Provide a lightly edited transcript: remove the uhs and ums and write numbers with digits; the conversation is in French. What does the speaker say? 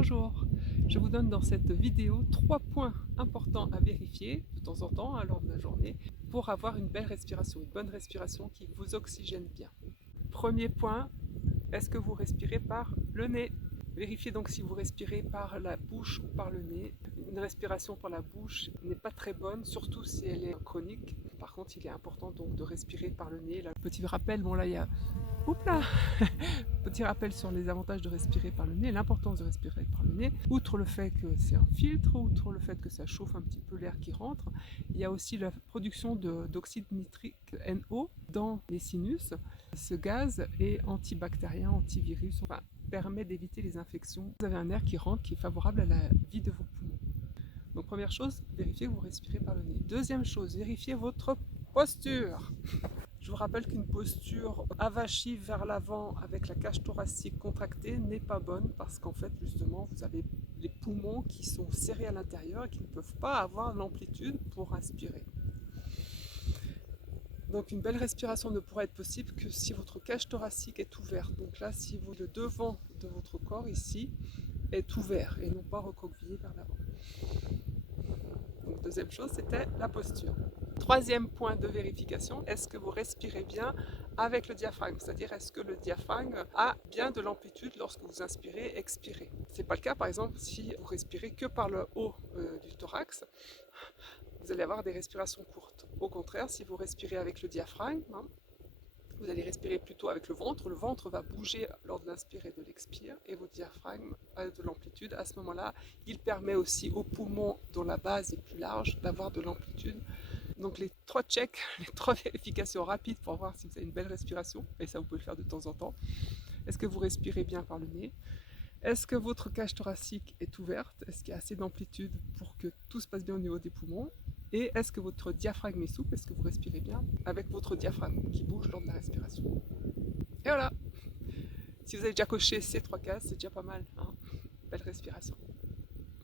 Bonjour, je vous donne dans cette vidéo 3 points importants à vérifier de temps en temps, lors de la journée, pour avoir une belle respiration, une bonne respiration qui vous oxygène bien. Premier point, est-ce que vous respirez par le nez? Vérifiez donc si vous respirez par la bouche ou par le nez. Une respiration par la bouche n'est pas très bonne, surtout si elle est chronique. Par contre, il est important donc de respirer par le nez. Là, petit rappel, bon là il y a... Oups là Petit rappel sur les avantages de respirer par le nez, l'importance de respirer par le nez. Outre le fait que c'est un filtre, outre le fait que ça chauffe un petit peu l'air qui rentre, il y a aussi la production d'oxyde nitrique NO dans les sinus. Ce gaz est antibactérien, antivirus, enfin, permet d'éviter les infections. Vous avez un air qui rentre, qui est favorable à la vie de vos poumons. Donc première chose, vérifiez que vous respirez par le nez. Deuxième chose, vérifiez votre posture. Je vous rappelle qu'une posture avachie vers l'avant avec la cage thoracique contractée n'est pas bonne parce qu'en fait justement vous avez les poumons qui sont serrés à l'intérieur et qui ne peuvent pas avoir l'amplitude pour inspirer. Donc une belle respiration ne pourra être possible que si votre cage thoracique est ouverte. Donc là, si le devant de votre corps ici est ouvert et non pas recroquevillé vers l'avant. Donc deuxième chose, c'était la posture. Troisième point de vérification, est-ce que vous respirez bien avec le diaphragme? C'est-à-dire, est-ce que le diaphragme a bien de l'amplitude lorsque vous inspirez, expirez? Ce n'est pas le cas, par exemple, si vous respirez que par le haut du thorax, vous allez avoir des respirations courtes. Au contraire, si vous respirez avec le diaphragme, vous allez respirer plutôt avec le ventre va bouger lors de l'inspire et de l'expire, et votre diaphragme a de l'amplitude. À ce moment-là, il permet aussi aux poumons, dont la base est plus large, d'avoir de l'amplitude. Donc les 3 checks, les 3 vérifications rapides pour voir si vous avez une belle respiration, et ça vous pouvez le faire de temps en temps. Est-ce que vous respirez bien par le nez? Est-ce que votre cage thoracique est ouverte? Est-ce qu'il y a assez d'amplitude pour que tout se passe bien au niveau des poumons? Et est-ce que votre diaphragme est souple? Est-ce que vous respirez bien avec votre diaphragme qui bouge lors de la respiration? Et voilà! Si vous avez déjà coché ces 3 cases, c'est déjà pas mal, hein. Belle respiration.